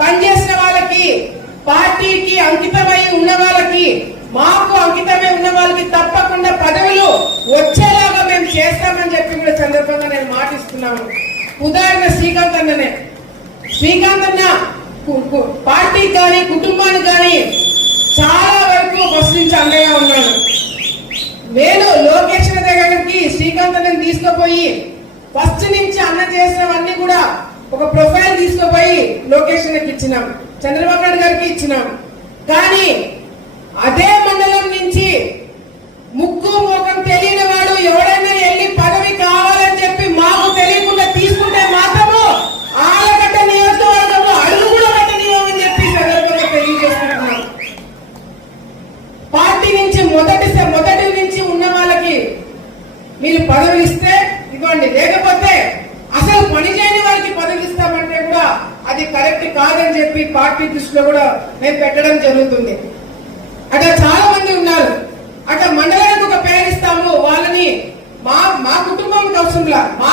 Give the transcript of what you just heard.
పనిచేసిన వాళ్ళకి, పార్టీకి అంకితమై ఉన్న వాళ్ళకి, మాకు అంకితమై ఉన్న వాళ్ళకి తప్పకుండా పదవులు వచ్చేలాగా మేము చేస్తామని చెప్పి కూడా సందర్భంగా నేను మాటిస్తున్నాను. ఉదాహరణ శ్రీకాంత్ అన్ననే. శ్రీకాంత్ అన్న పార్టీకి కానీ కుటుంబానికి కానీ చాలా వరకు ఫస్ట్ నుంచి అండగా ఉన్నాడు. నేను లోకేష్ దగ్గరికి శ్రీకాంత్ అన్నని తీసుకుపోయి ఫస్ట్ నుంచి అన్న చేసినవన్నీ కూడా ఒక ప్రొఫైల్ తీసుకుపోయి లోకేష్ అన్నకి ఇచ్చినాం, చంద్రబాబు నాయుడు గారికి ఇచ్చినాం. కానీ అదే మండలం నుంచి ముక్కు ముఖం తెలియని వాడు ఎవడైనా వెళ్ళి పదవి కావాలని చెప్పి మాకు తెలియకుండా తీసుకుంటే మాత్రము ఆలగడ్డ నియోజకవర్గంలో అడుగు కూడా పెట్టనివ్వమని చెప్పి సందర్భంగా తెలియజేస్తున్నాం. పార్టీ నుంచి మొదటి నుంచి ఉన్న వాళ్ళకి మీరు పదవులు ఇస్తే ఇవ్వండి, లేకపోతే అసలు పని చేయని వారికి పదవి ఇస్తామంటే కూడా అది కరెక్ట్ కాదని చెప్పి పార్టీ దృష్టిలో కూడా మేము పెట్టడం జరుగుతుంది. అట్లా చాలా మంది ఉన్నారు. అట్లా మండలానికి ఒక పేరు ఇస్తాము, వాళ్ళని మా కుటుంబానికి అవసరంలా, మా